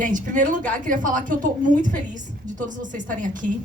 Gente, em primeiro lugar, queria falar que eu estou muito feliz de todos vocês estarem aqui,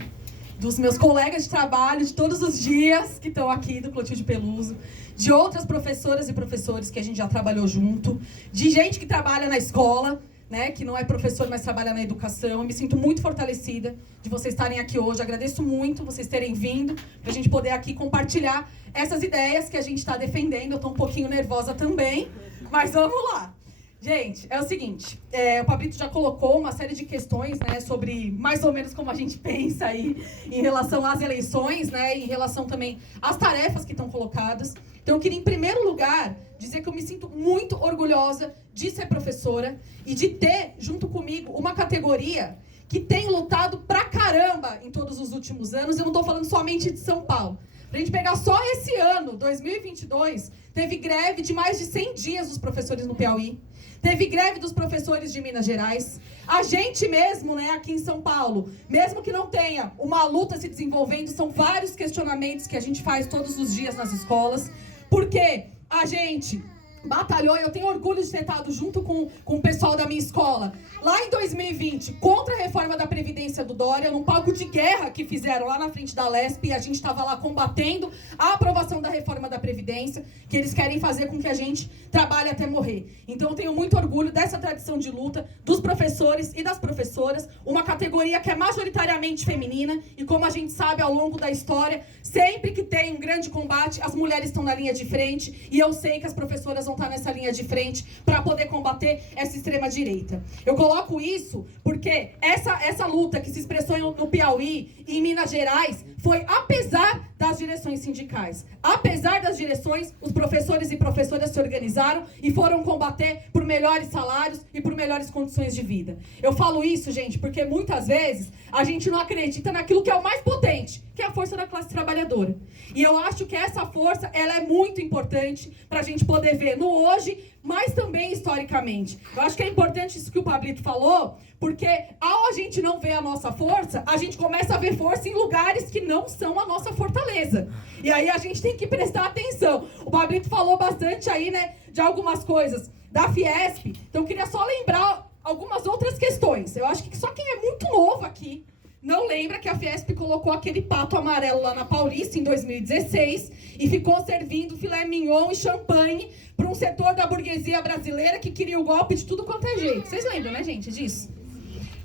dos meus colegas de trabalho, de todos os dias que estão aqui do Clotilde Peluso, de outras professoras e professores que a gente já trabalhou junto, de gente que trabalha na escola, né, que não é professor, mas trabalha na educação. Eu me sinto muito fortalecida de vocês estarem aqui hoje. Agradeço muito vocês terem vindo, para a gente poder aqui compartilhar essas ideias que a gente está defendendo. Eu estou um pouquinho nervosa também, mas vamos lá. Gente, é o seguinte, o Pablito já colocou uma série de questões, né, sobre mais ou menos como a gente pensa aí em relação às eleições, né, em relação também às tarefas que estão colocadas. Então eu queria, em primeiro lugar, dizer que eu me sinto muito orgulhosa de ser professora e de ter, junto comigo, uma categoria que tem lutado pra caramba em todos os últimos anos. Eu não estou falando somente de São Paulo. Pra gente pegar só esse ano, 2022, teve greve de mais de 100 dias dos professores no Piauí. Teve greve dos professores de Minas Gerais. A gente mesmo, né, aqui em São Paulo, mesmo que não tenha uma luta se desenvolvendo, são vários questionamentos que a gente faz todos os dias nas escolas, porque a gente batalhou, e eu tenho orgulho de ter estado junto com o pessoal da minha escola, lá em 2020, contra a reforma da Previdência do Dória, num palco de guerra que fizeram lá na frente da Lesp, e a gente estava lá combatendo a aprovação da reforma da Previdência, que eles querem fazer com que a gente trabalhe até morrer. Então eu tenho muito orgulho dessa tradição de luta, dos professores e das professoras, uma categoria que é majoritariamente feminina, e como a gente sabe ao longo da história, sempre que tem um grande combate, as mulheres estão na linha de frente, e eu sei que as professoras vão estar nessa linha de frente para poder combater essa extrema-direita. Eu coloco isso porque essa luta que se expressou no Piauí e em Minas Gerais foi apesar das direções sindicais. Apesar das direções, os professores e professoras se organizaram e foram combater por melhores salários e por melhores condições de vida. Eu falo isso, gente, porque muitas vezes a gente não acredita naquilo que é o mais potente, que é a força da classe trabalhadora. E eu acho que essa força, ela é muito importante para a gente poder ver no hoje, mas também historicamente. Eu acho que é importante isso que o Pablito falou, porque ao a gente não ver a nossa força, a gente começa a ver força em lugares que não são a nossa fortaleza. E aí a gente tem que prestar atenção. O Pablito falou bastante aí, né, de algumas coisas da Fiesp, então eu queria só lembrar algumas outras questões. Eu acho que só quem é muito novo aqui não lembra que a Fiesp colocou aquele pato amarelo lá na Paulista em 2016 e ficou servindo filé mignon e champanhe para um setor da burguesia brasileira que queria o golpe de tudo quanto é jeito. Vocês lembram, né, gente, disso?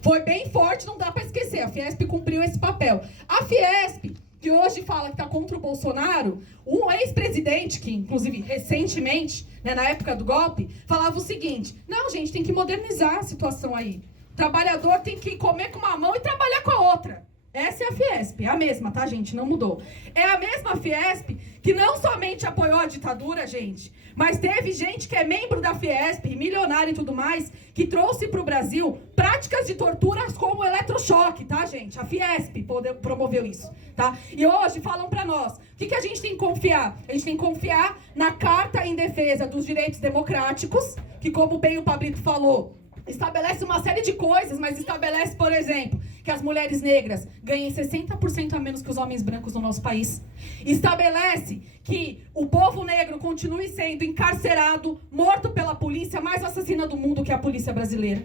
Foi bem forte, não dá para esquecer. A Fiesp cumpriu esse papel. A Fiesp, que hoje fala que está contra o Bolsonaro, um ex-presidente, que inclusive recentemente, né, na época do golpe, falava o seguinte: não, gente, tem que modernizar a situação aí. O trabalhador tem que comer com uma mão e trabalhar com a outra. Essa é a Fiesp, é a mesma, tá, gente? Não mudou. É a mesma Fiesp que não somente apoiou a ditadura, gente, mas teve gente que é membro da Fiesp, milionário e tudo mais, que trouxe para o Brasil práticas de torturas como eletrochoque, tá, gente? A Fiesp promoveu isso, tá? E hoje falam para nós, o que a gente tem que confiar? A gente tem que confiar na Carta em Defesa dos Direitos Democráticos, que, como bem o Pablito falou, estabelece uma série de coisas, mas estabelece, por exemplo, que as mulheres negras ganhem 60% a menos que os homens brancos no nosso país. Estabelece que o povo negro continue sendo encarcerado, morto pela polícia mais assassina do mundo, que é a polícia brasileira.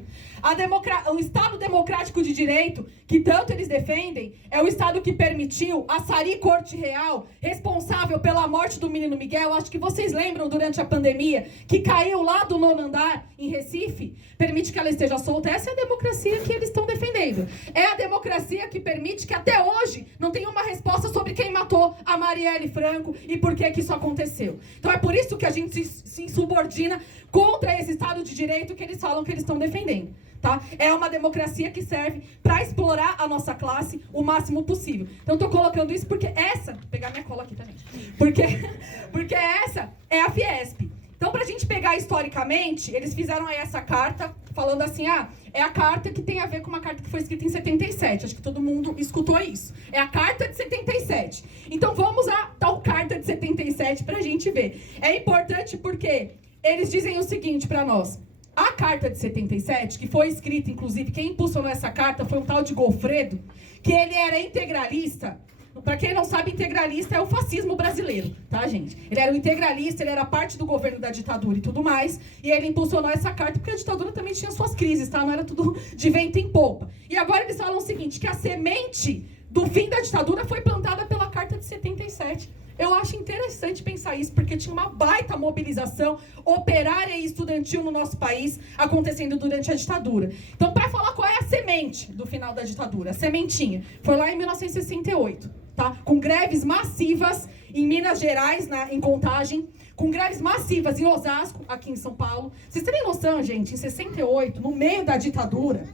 O Estado Democrático de Direito, que tanto eles defendem, é o Estado que permitiu a Sari Corte Real, responsável pela morte do menino Miguel. Acho que vocês lembram, durante a pandemia, que caiu lá do 9º andar, em Recife, permite que ela esteja solta. Essa é a democracia que eles estão defendendo. É a democracia que permite que até hoje não tenha uma resposta sobre quem matou a Marielle Franco e por que isso aconteceu. Então é por isso que a gente se insubordina contra esse Estado de Direito que eles falam que eles estão defendendo. Tá? É uma democracia que serve para explorar a nossa classe o máximo possível. Então estou colocando isso porque essa... Vou pegar minha cola aqui, tá, gente? Porque essa é a Fiesp. Então, para a gente pegar historicamente, eles fizeram aí essa carta, falando assim, é a carta que tem a ver com uma carta que foi escrita em 77. Acho que todo mundo escutou isso. É a Carta de 77. Então, vamos à tal Carta de 77 para a gente ver. É importante porque eles dizem o seguinte para nós. A Carta de 77, que foi escrita, inclusive, quem impulsionou essa carta foi um tal de Goffredo, que ele era integralista, Para quem não sabe, integralista é o fascismo brasileiro, tá, gente? Ele era um integralista, ele era parte do governo da ditadura e tudo mais, e ele impulsionou essa carta porque a ditadura também tinha suas crises, tá? Não era tudo de vento em popa. E agora eles falam o seguinte, que a semente do fim da ditadura foi plantada pela Carta de 77. Eu acho interessante pensar isso, porque tinha uma baita mobilização operária e estudantil no nosso país acontecendo durante a ditadura. Então, para falar qual é a semente do final da ditadura, a sementinha, foi lá em 1968, tá? Com greves massivas em Minas Gerais, em Contagem, com greves massivas em Osasco, aqui em São Paulo. Vocês terem noção, gente, em 68, no meio da ditadura,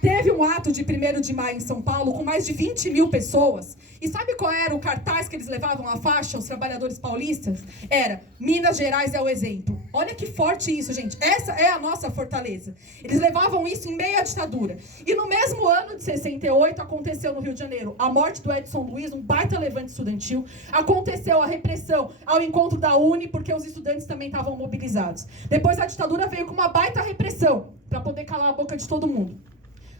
teve um ato de 1º de maio em São Paulo com mais de 20 mil pessoas. E sabe qual era o cartaz que eles levavam à faixa, os trabalhadores paulistas? Era, Minas Gerais é o exemplo. Olha que forte isso, gente. Essa é a nossa fortaleza. Eles levavam isso em meio à ditadura. E no mesmo ano de 68, aconteceu no Rio de Janeiro a morte do Edson Luiz, um baita levante estudantil. Aconteceu a repressão ao encontro da UNE, porque os estudantes também estavam mobilizados. Depois a ditadura veio com uma baita repressão, para poder calar a boca de todo mundo.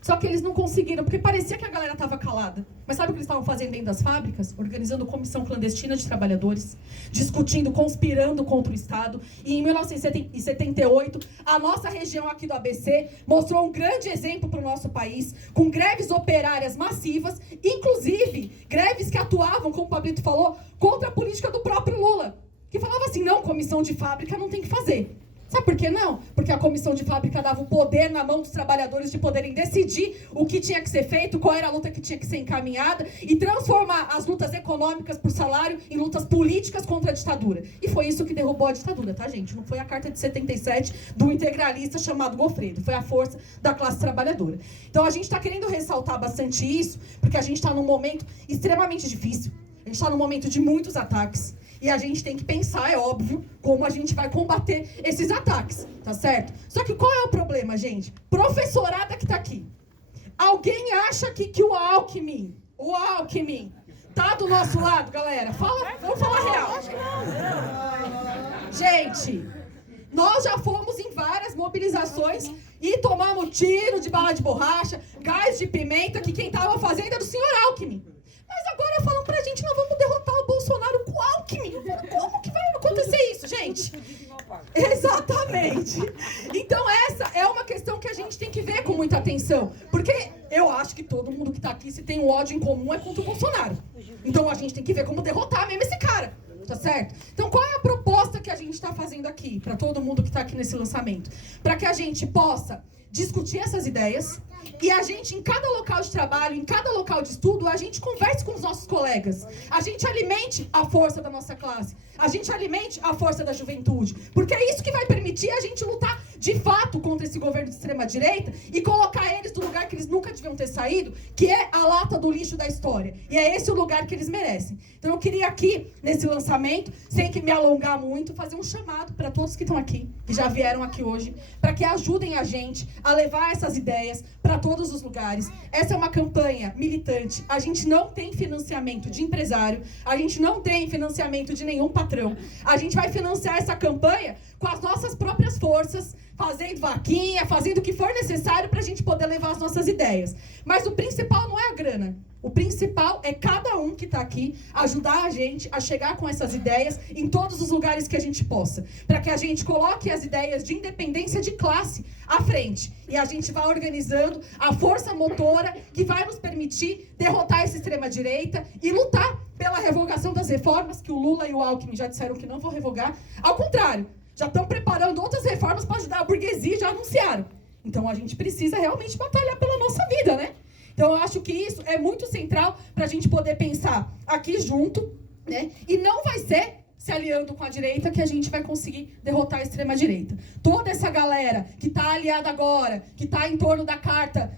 Só que eles não conseguiram, porque parecia que a galera estava calada. Mas sabe o que eles estavam fazendo dentro das fábricas? Organizando comissão clandestina de trabalhadores, discutindo, conspirando contra o Estado. E em 1978, a nossa região aqui do ABC mostrou um grande exemplo para o nosso país, com greves operárias massivas, inclusive greves que atuavam, como o Pablito falou, contra a política do próprio Lula, que falava assim, não, comissão de fábrica não tem que fazer. Sabe por que não? Porque a comissão de fábrica dava o poder na mão dos trabalhadores de poderem decidir o que tinha que ser feito, qual era a luta que tinha que ser encaminhada e transformar as lutas econômicas por salário em lutas políticas contra a ditadura. E foi isso que derrubou a ditadura, tá, gente? Não foi a Carta de 77 do integralista chamado Goffredo, foi a força da classe trabalhadora. Então a gente está querendo ressaltar bastante isso, porque a gente está num momento extremamente difícil. A gente está num momento de muitos ataques. E a gente tem que pensar, é óbvio, como a gente vai combater esses ataques, tá certo? Só que qual é o problema, gente? Professorada que tá aqui. Alguém acha que o Alckmin tá do nosso lado, galera? Vamos falar real. Gente, nós já fomos em várias mobilizações e tomamos tiro de bala de borracha, gás de pimenta, que quem tava fazendo era o senhor Alckmin. Mas agora falam pra gente, nós vamos derrotar o Bolsonaro com o Alckmin. Como que vai acontecer isso, gente? Exatamente. Então essa é uma questão que a gente tem que ver com muita atenção. Porque eu acho que todo mundo que tá aqui, se tem um ódio em comum, é contra o Bolsonaro. Então a gente tem que ver como derrotar mesmo esse cara. Tá certo? Então qual é a proposta que a gente tá fazendo aqui, pra todo mundo que tá aqui nesse lançamento? Pra que a gente possa discutir essas ideias e a gente, em cada local de trabalho, em cada local de estudo, a gente converse com os nossos colegas. A gente alimente a força da nossa classe. A gente alimente a força da juventude. Porque é isso que vai permitir a gente lutar de fato contra esse governo de extrema-direita e colocar eles no lugar que eles nunca deviam ter saído, que é a lata do lixo da história. E é esse o lugar que eles merecem. Então eu queria aqui, nesse lançamento, sem que me alongar muito, fazer um chamado para todos que estão aqui, que já vieram aqui hoje, para que ajudem a gente a levar essas ideias para todos os lugares. Essa é uma campanha militante. A gente não tem financiamento de empresário, a gente não tem financiamento de nenhum patrão. A gente vai financiar essa campanha com as nossas próprias forças, fazendo vaquinha, fazendo o que for necessário para a gente poder levar as nossas ideias. Mas o principal não é a grana. O principal é cada um que está aqui ajudar a gente a chegar com essas ideias em todos os lugares que a gente possa. Para que a gente coloque as ideias de independência de classe à frente. E a gente vai organizando a força motora que vai nos permitir derrotar essa extrema-direita e lutar pela revogação das reformas, que o Lula e o Alckmin já disseram que não vão revogar. Ao contrário, já estão preparando outras reformas para ajudar a burguesia e já anunciaram. Então a gente precisa realmente batalhar pela nossa vida, né? Então eu acho que isso é muito central para a gente poder pensar aqui junto, né? E não vai ser se aliando com a direita que a gente vai conseguir derrotar a extrema-direita. Toda essa galera que está aliada agora, que está em torno da carta...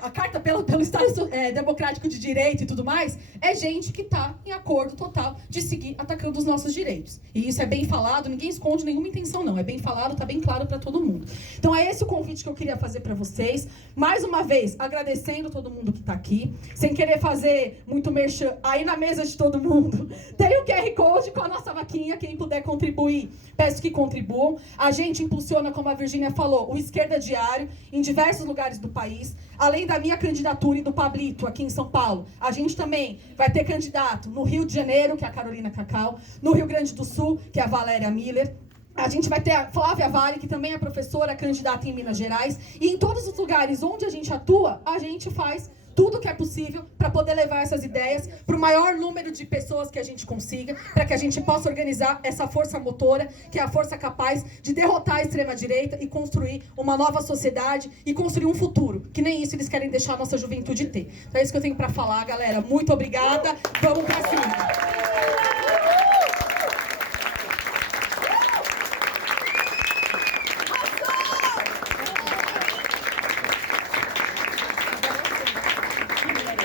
a carta pelo Estado Democrático de Direito e tudo mais, é gente que está em acordo total de seguir atacando os nossos direitos. E isso é bem falado, ninguém esconde nenhuma intenção, não. É bem falado, está bem claro para todo mundo. Então é esse o convite que eu queria fazer para vocês. Mais uma vez, agradecendo todo mundo que está aqui, sem querer fazer muito merchan, aí na mesa de todo mundo. Tem o QR Code com a nossa vaquinha, quem puder contribuir, peço que contribuam. A gente impulsiona, como a Virgínia falou, o Esquerda Diário, em diversos lugares do país. além da minha candidatura e do Pablito aqui em São Paulo, a gente também vai ter candidato no Rio de Janeiro, que é a Carolina Cacau, no Rio Grande do Sul, que é a Valéria Miller. A gente vai ter a Flávia Vale, que também é professora, candidata em Minas Gerais. E em todos os lugares onde a gente atua, a gente faz tudo que é possível para poder levar essas ideias para o maior número de pessoas que a gente consiga, para que a gente possa organizar essa força motora, que é a força capaz de derrotar a extrema-direita e construir uma nova sociedade e construir um futuro, que nem isso eles querem deixar a nossa juventude ter. Então é isso que eu tenho para falar, galera. Muito obrigada. Vamos para cima.